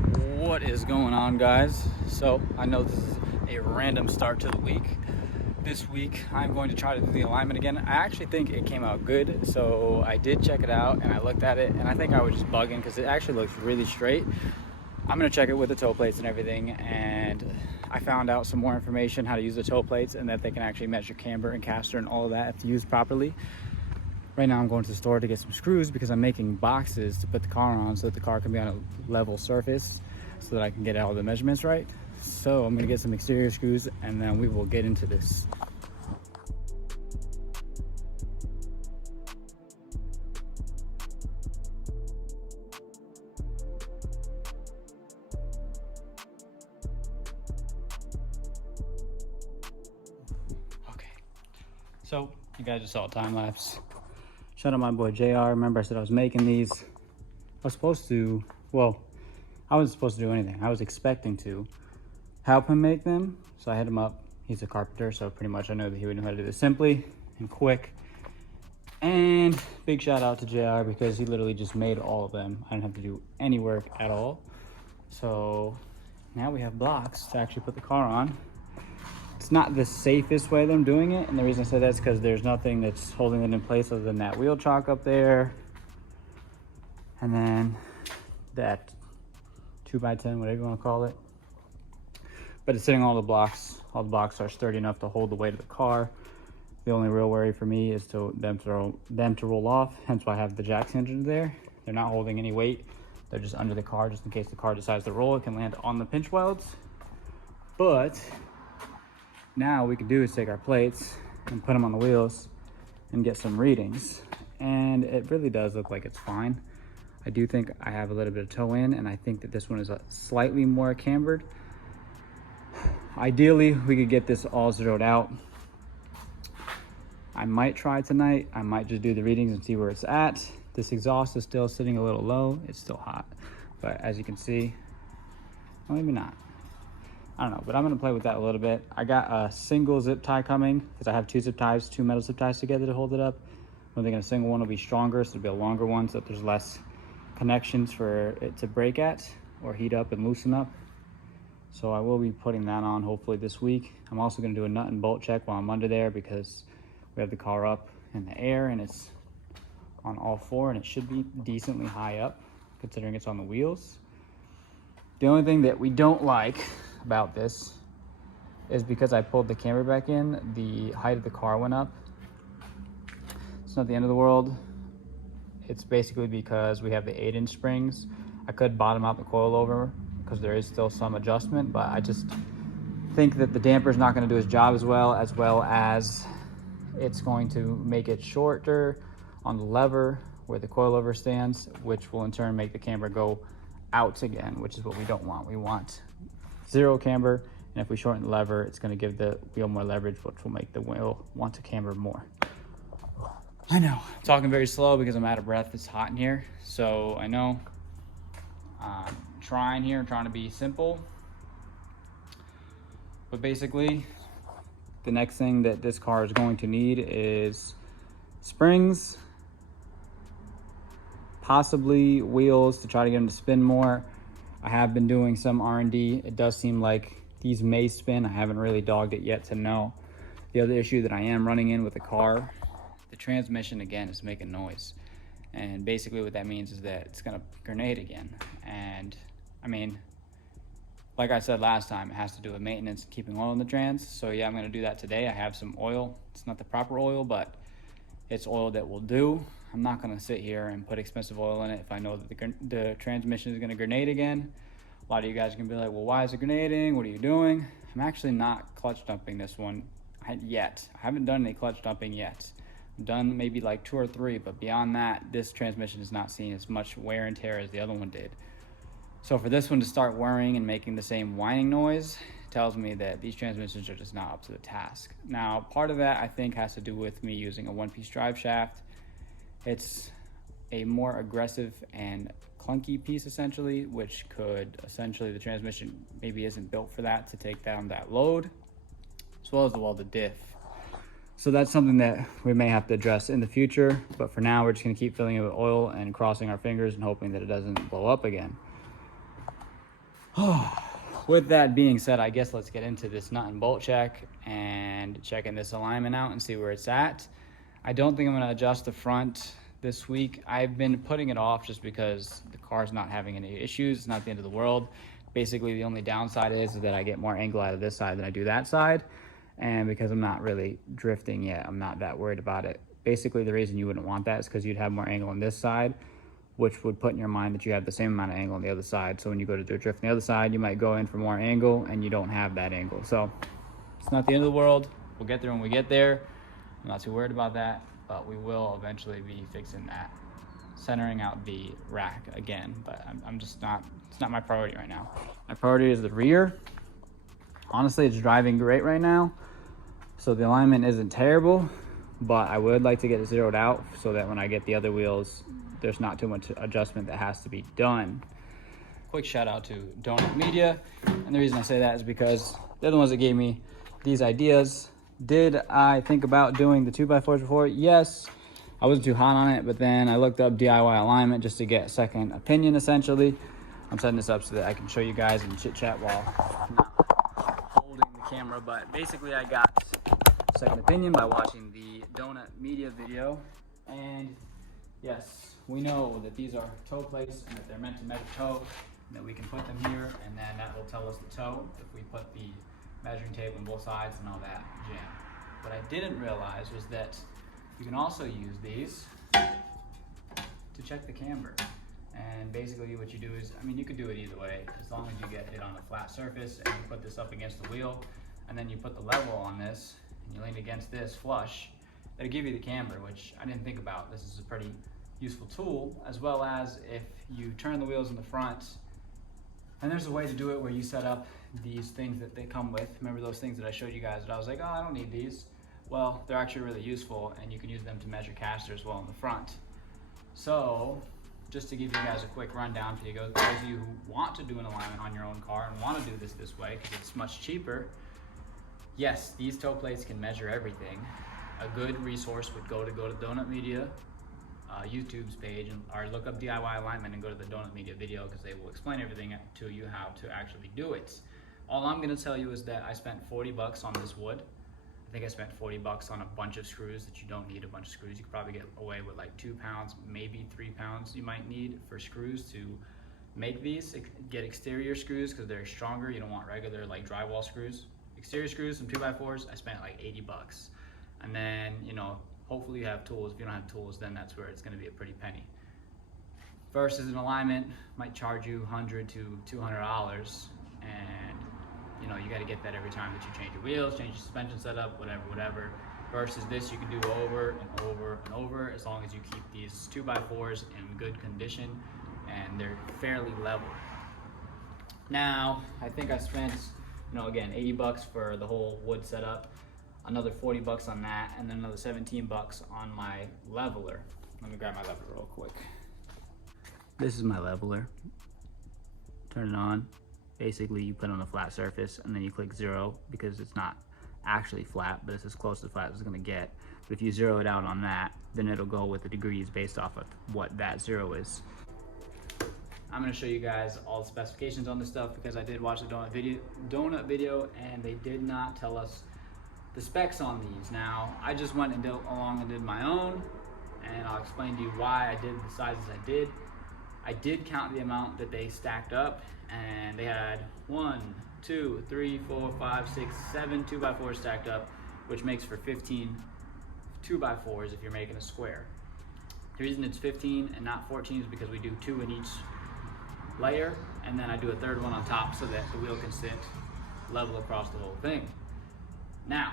What is going on, guys? So I know this is a random start to the week. This week I'm going to try to do the alignment again. I actually think it came out good, so I did check it out and I looked at it, and I think I was just bugging because it actually looks really straight. I'm going to check it with the toe plates and everything, and I found out some more information how to use the toe plates and that they can actually measure camber and caster and all of that if used properly. Right now I'm going to the store to get some screws because I'm making boxes to put the car on so that the car can be on a level surface so that I can get all the measurements right. So I'm gonna get some exterior screws and then we will get into this. Okay, so you guys just saw a time lapse. Shout out my boy JR. Remember I said I was making these. I was supposed to, well, I wasn't supposed to do anything. I was expecting to help him make them. So I hit him up. He's a carpenter, so pretty much I know that he would know how to do this simply and quick. And big shout out to JR because he literally just made all of them. I didn't have to do any work at all. So now we have blocks to actually put the car on. It's not the safest way that I'm doing it, and the reason I say that is because there's nothing that's holding it in place other than that wheel chock up there, and then that 2x10, whatever you want to call it. But it's sitting on all the blocks. All the blocks are sturdy enough to hold the weight of the car. The only real worry for me is them to roll off. Hence why I have the jack hinges there. They're not holding any weight. They're just under the car, just in case the car decides to roll. It can land on the pinch welds. But now what we can do is take our plates and put them on the wheels and get some readings. And it really does look like it's fine. I do think I have a little bit of toe in, and I think that this one is slightly more cambered. Ideally, we could get this all zeroed out. I might try tonight. I might just do the readings and see where it's at. This exhaust is still sitting a little low. It's still hot. But as you can see, well, maybe not. I don't know, but I'm gonna play with that a little bit. I got a single zip tie coming because I have two zip ties, two metal zip ties together to hold it up. I'm thinking a single one will be stronger, so it'll be a longer one so that there's less connections for it to break at or heat up and loosen up. So I will be putting that on hopefully this week. I'm also gonna do a nut and bolt check while I'm under there because we have the car up in the air and it's on all four, and it should be decently high up considering it's on the wheels. The only thing that we don't like about this is because I pulled the camber back in, the height of the car went up. It's not the end of the world. It's basically because we have the 8-inch springs. I could bottom out the coilover because there is still some adjustment, but I just think that the damper is not going to do its job as well as it's going to make it shorter on the lever where the coilover stands, which will in turn make the camber go out again, which is what we don't want. We want zero camber, and if we shorten the lever, it's going to give the wheel more leverage, which will make the wheel want to camber more. I know, I'm talking very slow because I'm out of breath. It's hot in here, so I know I'm trying to be simple. But basically, the next thing that this car is going to need is springs, possibly wheels to try to get them to spin more. I have been doing some R&D. It does seem like these may spin. I haven't really dogged it yet to know. The other issue that I am running in with the car, the transmission again is making noise. And basically what that means is that it's gonna grenade again. And I mean, like I said last time, it has to do with maintenance and keeping oil in the trans. So yeah, I'm gonna do that today. I have some oil. It's not the proper oil, but it's oil that will do. I'm not gonna sit here and put expensive oil in it if I know that the transmission is gonna grenade again. A lot of you guys are gonna be like, well, why is it grenading? What are you doing? I'm actually not clutch dumping this one yet. I haven't done any clutch dumping yet. I've done maybe like 2 or 3, but beyond that, this transmission is not seeing as much wear and tear as the other one did. So for this one to start whirring and making the same whining noise tells me that these transmissions are just not up to the task. Now, part of that I think has to do with me using a one-piece drive shaft. It's a more aggressive and clunky piece essentially, which could essentially, the transmission maybe isn't built for that, to take down that load, as well as the welded diff. So that's something that we may have to address in the future, but for now we're just gonna keep filling it with oil and crossing our fingers and hoping that it doesn't blow up again. With that being said, I guess let's get into this nut and bolt check and checking this alignment out and see where it's at. I don't think I'm gonna adjust the front this week. I've been putting it off just because the car's not having any issues. It's not the end of the world. Basically, the only downside is that I get more angle out of this side than I do that side. And because I'm not really drifting yet, I'm not that worried about it. Basically, the reason you wouldn't want that is because you'd have more angle on this side, which would put in your mind that you have the same amount of angle on the other side. So when you go to do a drift on the other side, you might go in for more angle and you don't have that angle. So it's not the end of the world. We'll get there when we get there. I'm not too worried about that, but we will eventually be fixing that, centering out the rack again. But I'm just not, it's not my priority right now. My priority is the rear. Honestly, it's driving great right now. So the alignment isn't terrible, but I would like to get it zeroed out so that when I get the other wheels, there's not too much adjustment that has to be done. Quick shout out to Donut Media. And the reason I say that is because they're the ones that gave me these ideas. Did I think about doing the 2x4s before? Yes. I wasn't too hot on it, but then I looked up DIY alignment just to get a second opinion, essentially. I'm setting this up so that I can show you guys and chit chat while not holding the camera, but basically I got a second opinion by watching the Donut Media video. And yes, we know that these are toe plates and that they're meant to measure toe, and that we can put them here, and then that will tell us the toe if we put the measuring tape on both sides and all that jam. What I didn't realize was that you can also use these to check the camber. And basically what you do is, I mean, you could do it either way, as long as you get it on a flat surface and you put this up against the wheel, and then you put the level on this, and you lean against this flush, it'll give you the camber, which I didn't think about. This is a pretty useful tool, as well as if you turn the wheels in the front, and there's a way to do it where you set up these things that they come with. Remember those things that I showed you guys that I was like, oh, I don't need these. Well, they're actually really useful, and you can use them to measure caster as well in the front. So, just to give you guys a quick rundown for you guys, those of you who want to do an alignment on your own car and want to do this way because it's much cheaper, yes, these toe plates can measure everything. A good resource would go to Donut Media YouTube's page, or look up DIY alignment and go to the Donut Media video, because they will explain everything to you how to actually do it. All I'm going to tell you is that I spent 40 bucks on this wood. I think I spent 40 bucks on a bunch of screws that you don't need a bunch of screws. You could probably get away with like 2 pounds, maybe 3 pounds you might need for screws to make these. Get exterior screws because they're stronger. You don't want regular like drywall screws. Exterior screws, some 2x4s, I spent like 80 bucks. And then, you know, hopefully you have tools. If you don't have tools, then that's where it's going to be a pretty penny. Versus an alignment might charge you $100 to $200, and you know, you got to get that every time that you change your wheels, change your suspension setup, whatever. Versus this, you can do over and over and over, as long as you keep these 2x4s in good condition and they're fairly level. Now, I think I spent, you know, again, 80 bucks for the whole wood setup, another 40 bucks on that, and then another 17 bucks on my leveler. Let me grab my leveler real quick. This is my leveler. Turn it on. Basically, you put it on a flat surface and then you click 0 because it's not actually flat, but it's as close to flat as it's going to get. But if you zero it out on that, then it'll go with the degrees based off of what that 0 is. I'm going to show you guys all the specifications on this stuff because I did watch the donut video and they did not tell us the specs on these. Now, I just went and did my own, and I'll explain to you why I did the sizes I did. I did count the amount that they stacked up, and they had 1, 2, 3, 4, 5, 6, 7 2x4s stacked up, which makes for 15 2x4s if you're making a square. The reason it's 15 and not 14 is because we do 2 in each layer, and then I do a third one on top so that the wheel can sit level across the whole thing. Now,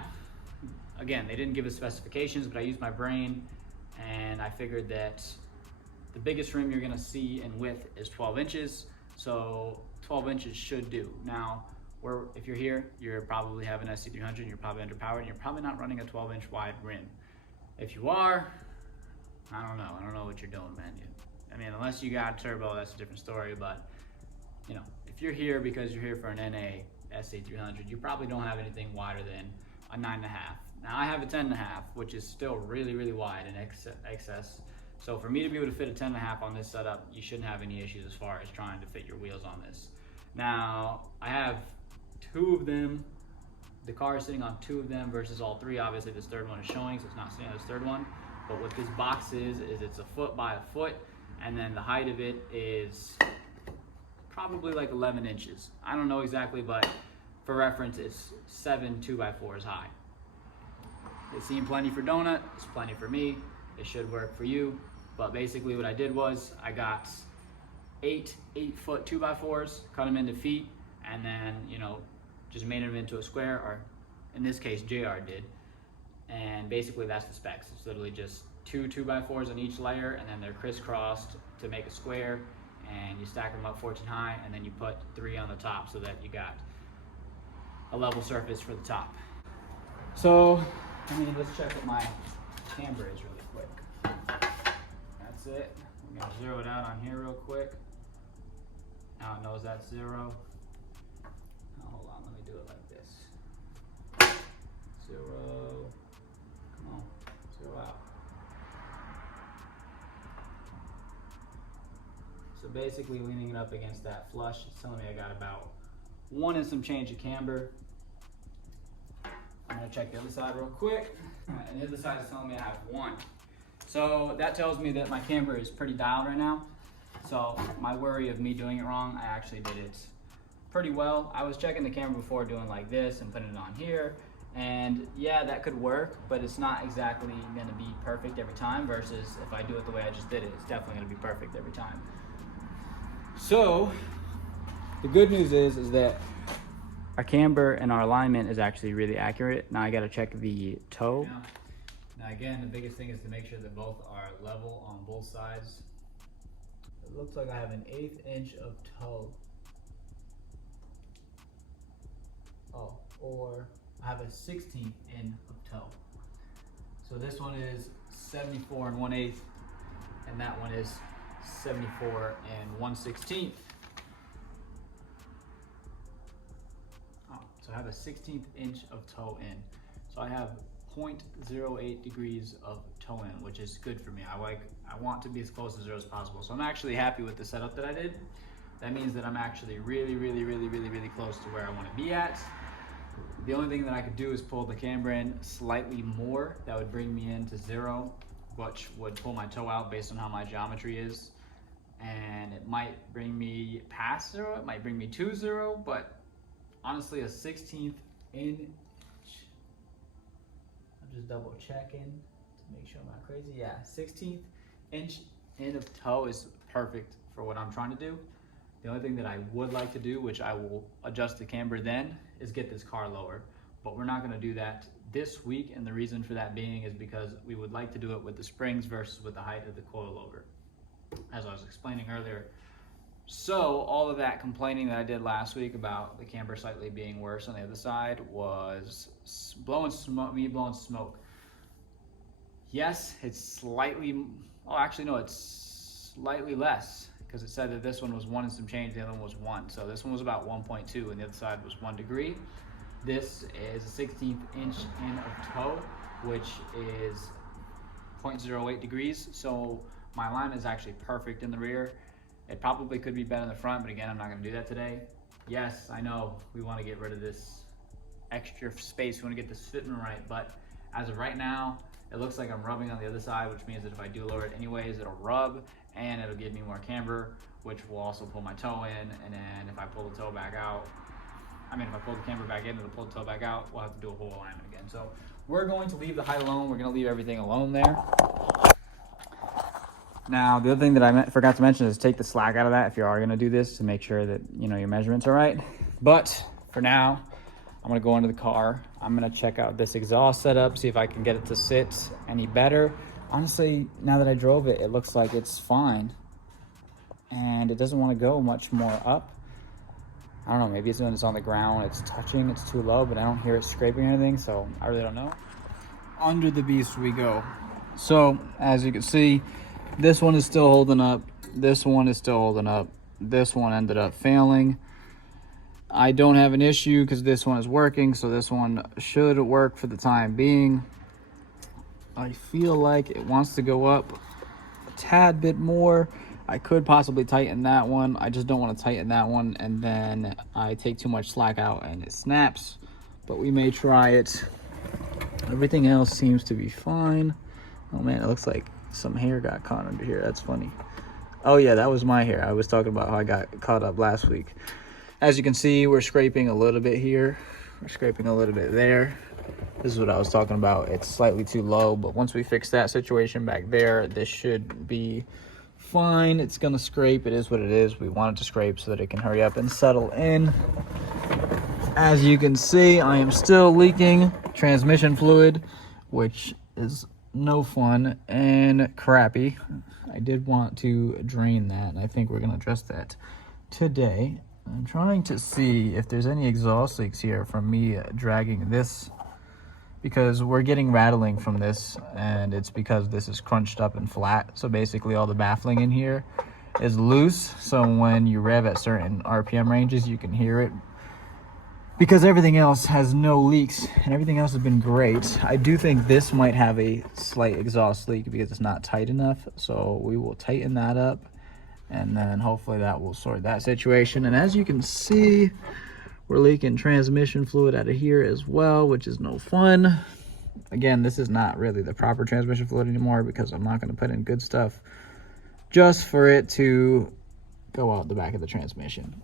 again, they didn't give us specifications, but I used my brain, and I figured that the biggest rim you're gonna see in width is 12 inches, so 12 inches should do. Now, if you're here, you're probably having an SC300, you're probably underpowered, and you're probably not running a 12-inch wide rim. If you are, I don't know what you're doing, man. I mean, unless you got turbo, that's a different story, but you know, if you're here because you're here for an NA SC300, you probably don't have anything wider than a 9.5. Now I have a 10.5, which is still really, really wide in excess. So for me to be able to fit a 10.5 on this setup, you shouldn't have any issues as far as trying to fit your wheels on this. Now, I have 2 of them. The car is sitting on 2 of them versus all 3. Obviously, this third one is showing, so it's not sitting on this third one. But what this box is it's a foot by a foot, and then the height of it is probably like 11 inches. I don't know exactly, but for reference, it's 7 2x4s high. It seemed plenty for Donut, it's plenty for me. It should work for you. But basically what I did was I got 8 8-foot 2x4s, cut them into feet, and then, you know, just made them into a square, or in this case, JR did. And basically that's the specs. It's literally just 2 2x4s on each layer, and then they're crisscrossed to make a square, and you stack them up 14 high, and then you put 3 on the top so that you got a level surface for the top. So, I mean, let's check what my camber is really quick. That's it. I'm gonna zero it out on here real quick. Now it knows that's 0. Now, hold on, let me do it like this. 0. Come on, 0 out. So basically leaning it up against that flush, it's telling me I got about 1 and some change of camber. I'm gonna check the other side real quick. And the other side is telling me I have 1. So that tells me that my camber is pretty dialed right now. So my worry of me doing it wrong, I actually did it pretty well. I was checking the camber before doing like this and putting it on here. And yeah, that could work, but it's not exactly gonna be perfect every time versus if I do it the way I just did it, it's definitely gonna be perfect every time. So the good news is that our camber and our alignment is actually really accurate. Now I gotta check the toe. Now again, the biggest thing is to make sure that both are level on both sides. It looks like I have an 1/8 inch of toe. Oh, or I have a 1/16 in of toe. So this one is 74 1/8, and that one is 74 1/16. So I have a 1/16 inch of toe in. So I have 0.08 degrees of toe in, which is good for me. I want to be as close to 0 as possible. So I'm actually happy with the setup that I did. That means that I'm actually really close to where I want to be at. The only thing that I could do is pull the camber in slightly more. That would bring me into 0, which would pull my toe out based on how my geometry is. And it might bring me past 0, it might bring me to 0, but honestly, a 1/16 inch. I'm just double checking to make sure I'm not crazy. Yeah, 1/16 inch in of toe is perfect for what I'm trying to do. The only thing that I would like to do, which I will adjust the camber then, is get this car lower. But we're not gonna do that this week, and the reason for that being is because we would like to do it with the springs versus with the height of the coilover, as I was explaining earlier. So all of that complaining that I did last week about the camber slightly being worse on the other side was me blowing smoke. Yes, it's slightly, oh actually no, it's slightly less, because it said that this one was 1 and some change, the other one was 1. So this one was about 1.2 and the other side was 1 degree. This is a 1/16 inch in of toe, which is 0.08 degrees. So my alignment is actually perfect in the rear. It probably could be better in the front, but again, I'm not gonna do that today. Yes, I know we wanna get rid of this extra space, we wanna get this fitment right, but as of right now, it looks like I'm rubbing on the other side, which means that if I do lower it anyways, it'll rub and it'll give me more camber, which will also pull my toe in. And then if I pull the toe back out, if I pull the camber back in, it'll pull the toe back out. We'll have to do a whole alignment again. So we're going to leave the height alone. We're gonna leave everything alone there. Now, the other thing that I forgot to mention is take the slack out of that if you are gonna do this, to make sure that your measurements are right. But for now, I'm gonna go into the car. I'm gonna check out this exhaust setup, see if I can get it to sit any better. Honestly, now that I drove it, it looks like it's fine. And it doesn't wanna go much more up. I don't know, maybe it's when it's on the ground, it's touching, it's too low, but I don't hear it scraping or anything, so I really don't know. Under the beast we go. So, as you can see, this one is still holding up. This one is still holding up. This one ended up failing. I don't have an issue because this one is working, so this one should work for the time being. I feel like it wants to go up a tad bit more. I could possibly tighten that one. I just don't want to tighten that one and then I take too much slack out and it snaps, but we may try it. Everything else seems to be fine. Oh man, it looks like some hair got caught under here. That's funny. Oh yeah, that was my hair. I was talking about how I got caught up last week. As you can see, we're scraping a little bit here. We're scraping a little bit there. This is what I was talking about. It's slightly too low, but once we fix that situation back there, this should be fine. It's gonna scrape. It is what it is. We want it to scrape so that it can hurry up and settle in. As you can see, I am still leaking transmission fluid, which is no fun and crappy. I did want to drain that, and I think we're gonna address that today. I'm trying to see if there's any exhaust leaks here from me dragging this, because we're getting rattling from this, and it's because this is crunched up and flat. So basically all the baffling in here is loose, so when you rev at certain RPM ranges you can hear it, because everything else has no leaks and everything else has been great. I do think this might have a slight exhaust leak because it's not tight enough, so we will tighten that up and then hopefully that will sort that situation. And as you can see, we're leaking transmission fluid out of here as well, which is no fun. Again, this is not really the proper transmission fluid anymore because I'm not going to put in good stuff just for it to go out the back of the transmission.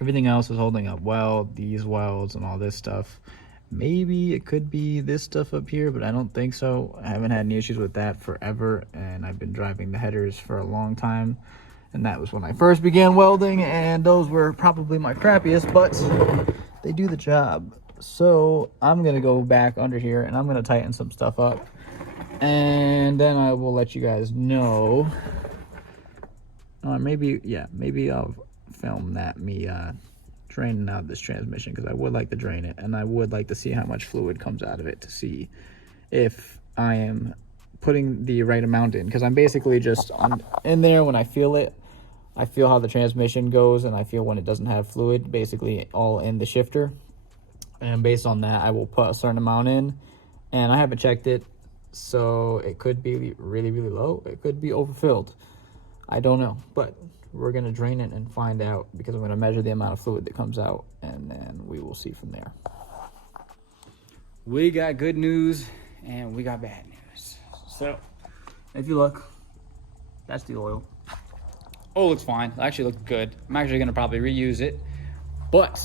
Everything else is holding up well, these welds and all this stuff. Maybe it could be this stuff up here, but I don't think so. I haven't had any issues with that forever, and I've been driving the headers for a long time. And that was when I first began welding, and those were probably my crappiest, but they do the job. So I'm gonna go back under here and I'm gonna tighten some stuff up, and then I will let you guys know. Maybe I'll film that me draining out this transmission, because I would like to drain it and I would like to see how much fluid comes out of it to see if I am putting the right amount in, because I'm basically just in there when I feel it. I feel how the transmission goes, and I feel when it doesn't have fluid, basically all in the shifter. And based on that, I will put a certain amount in. And I haven't checked it, so it could be really, really low. It could be overfilled. I don't know, but we're going to drain it and find out, because I'm going to measure the amount of fluid that comes out, and then we will see from there. We got good news, and we got bad news. So, if you look, that's the oil. Oh, looks fine. It actually looks good. I'm actually going to probably reuse it. But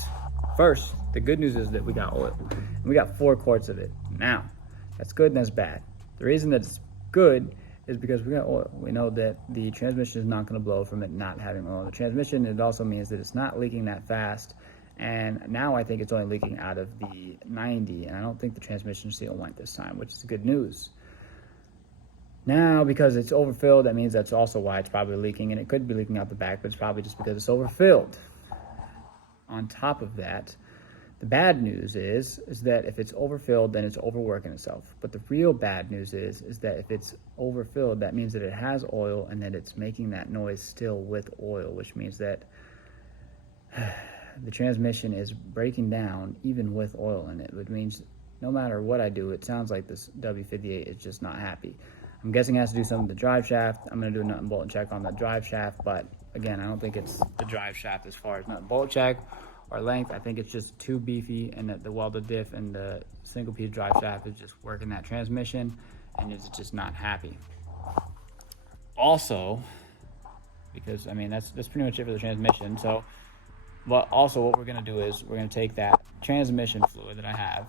first, the good news is that we got oil. And we got 4 quarts of it. Now, that's good and that's bad. The reason that it's good is because we got oil. We know that the transmission is not going to blow from it not having oil in the transmission. It also means that it's not leaking that fast. And now I think it's only leaking out of the 90. And I don't think the transmission seal went this time, which is good news. Now, because it's overfilled, that means that's also why it's probably leaking, and it could be leaking out the back, but it's probably just because it's overfilled. On top of that, the bad news is that if it's overfilled, then it's overworking itself. But the real bad news is that if it's overfilled, that means that it has oil and that it's making that noise still with oil, which means that the transmission is breaking down even with oil in it, which means no matter what I do, it sounds like this W58 is just not happy. I'm guessing it has to do something with the drive shaft. I'm going to do a nut and bolt check on the drive shaft, but again, I don't think it's the drive shaft as far as nut and bolt check or length. I think it's just too beefy, and that the welded diff and the single piece drive shaft is just working that transmission, and it's just not happy. Also, because I mean that's pretty much it for the transmission. So, but also what we're going to do is we're going to take that transmission fluid that I have.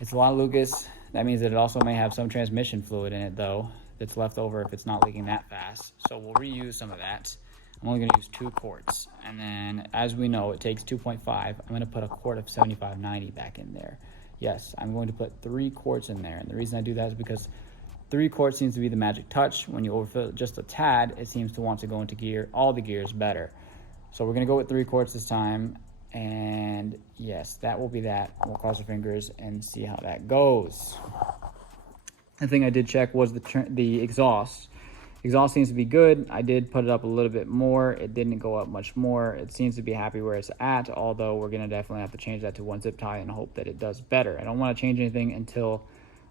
It's a lot of Lucas. That means that it also may have some transmission fluid in it, though, that's left over if it's not leaking that fast. So we'll reuse some of that. I'm only going to use 2 quarts. And then, as we know, it takes 2.5. I'm going to put a quart of 7590 back in there. Yes, I'm going to put 3 quarts in there. And the reason I do that is because 3 quarts seems to be the magic touch. When you overfill it just a tad, it seems to want to go into gear, all the gears better. So we're going to go with 3 quarts this time. And yes, that will be that. We'll cross our fingers and see how that goes. The thing I did check was the exhaust. Exhaust seems to be good. I did put it up a little bit more. It didn't go up much more. It seems to be happy where it's at, although we're going to definitely have to change that to 1 zip tie and hope that it does better. I don't want to change anything until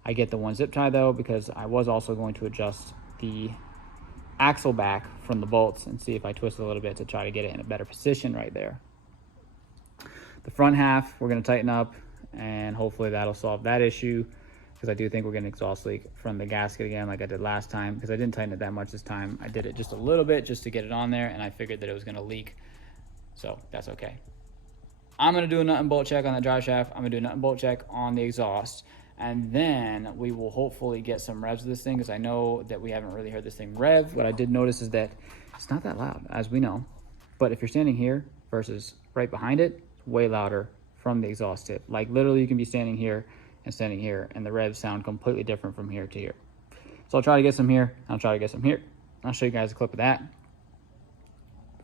I get the 1 zip tie, though, because I was also going to adjust the axle back from the bolts and see if I twist a little bit to try to get it in a better position right there. The front half we're going to tighten up, and hopefully that'll solve that issue, because I do think we're getting an exhaust leak from the gasket again like I did last time, because I didn't tighten it that much this time. I did it just a little bit just to get it on there, and I figured that it was going to leak, so that's okay. I'm going to do a nut and bolt check on the drive shaft. I'm going to do a nut and bolt check on the exhaust, and then we will hopefully get some revs of this thing, because I know that we haven't really heard this thing rev. What I did notice is that it's not that loud, as we know, but if you're standing here versus right behind it, it's way louder from the exhaust tip. Like literally you can be standing here and standing here, and the revs sound completely different from here to here. So I'll try to get some here, I'll try to get some here. I'll show you guys a clip of that.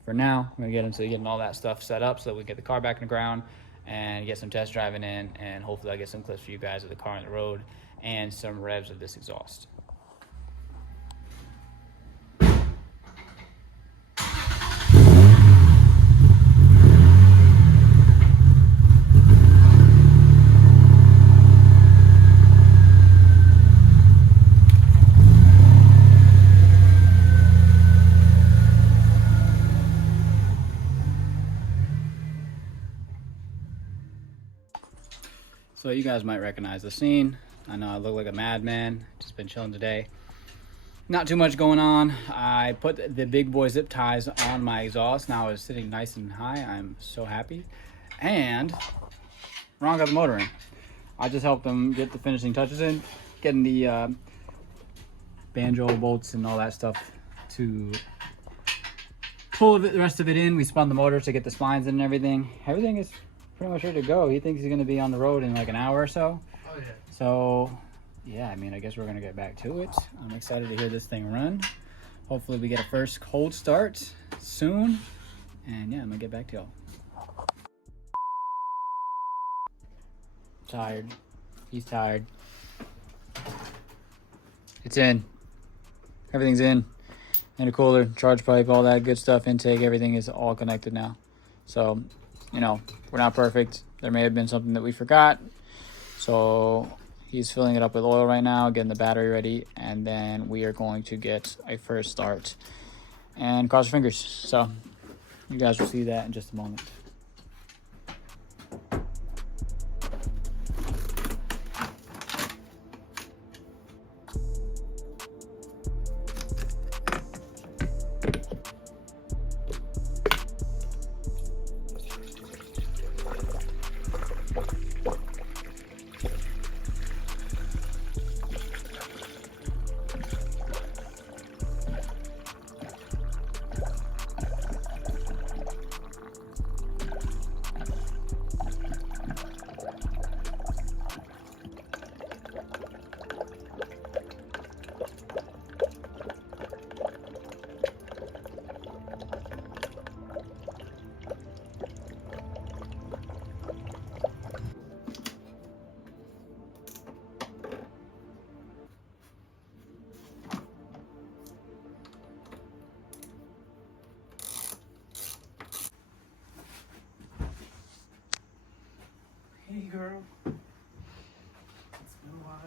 For now, I'm gonna get into getting all that stuff set up so that we get the car back in the ground and get some test driving in, and hopefully I'll get some clips for you guys of the car on the road and some revs of this exhaust. So you guys might recognize the scene. I know I look like a madman, just been chilling today. Not too much going on. I put the big boy zip ties on my exhaust. Now it's sitting nice and high. I'm so happy. And Ron got the motor in. I just helped him get the finishing touches in, getting the banjo bolts and all that stuff to pull the rest of it in. We spun the motor to get the splines in and everything. Everything is pretty much ready to go. He thinks he's going to be on the road in like an hour or so. Oh yeah. So yeah, I mean, I guess we're going to get back to it. I'm excited to hear this thing run. Hopefully we get a first cold start soon. And yeah, I'm going to get back to y'all. Tired. He's tired. It's in. Everything's in. Intercooler, charge pipe, all that good stuff, intake, everything is all connected now. So, you know, we're not perfect. There may have been something that we forgot. So he's filling it up with oil right now, getting the battery ready, and then we are going to get a first start and cross our fingers. So you guys will see that in just a moment. Hey girl. It's been a while.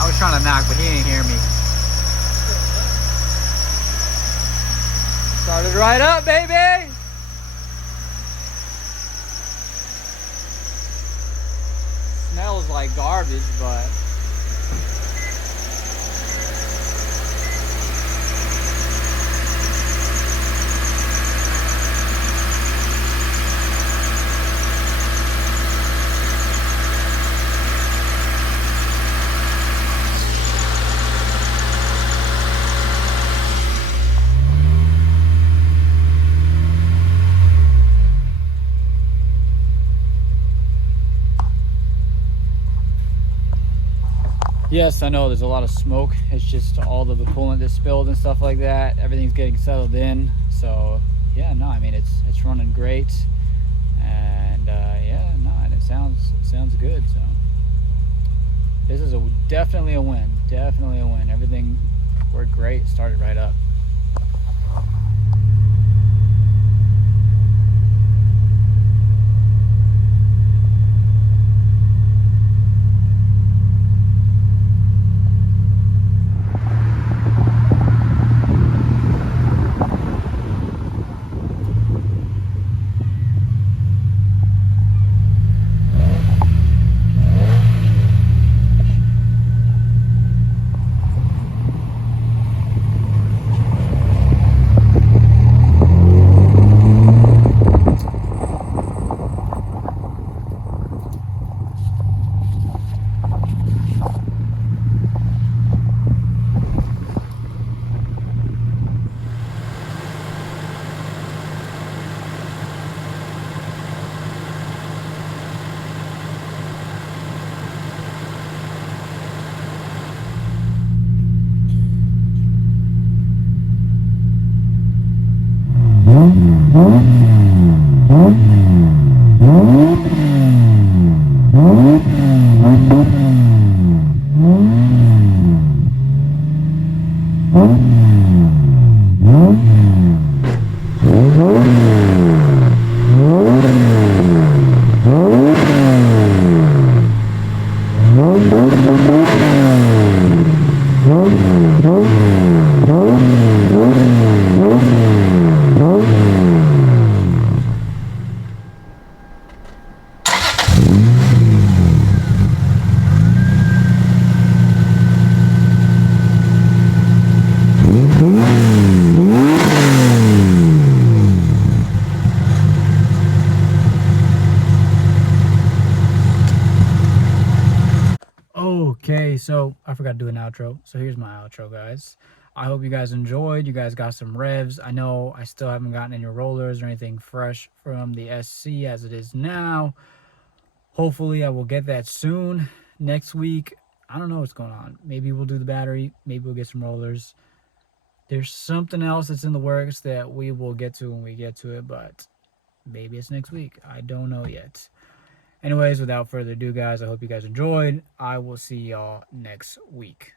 I was trying to knock, but he didn't hear me. Started right up, baby! Smells like garbage, but... Yes, I know there's a lot of smoke. It's just all of the coolant that's spilled and stuff like that. Everything's getting settled in. So yeah, no, I mean it's running great, and yeah, no, and it sounds good. So this is definitely a win. Definitely a win. Everything worked great. Started right up. Okay, so I forgot to do an outro. So here's my outro, guys. I hope you guys enjoyed. You guys got some revs. I know I still haven't gotten any rollers or anything fresh from the SC as it is now. Hopefully I will get that soon. Next week, I don't know what's going on. Maybe we'll do the battery. Maybe we'll get some rollers. There's something else that's in the works that we will get to when we get to it, but maybe it's next week. I don't know yet. Anyways, without further ado, guys, I hope you guys enjoyed. I will see y'all next week.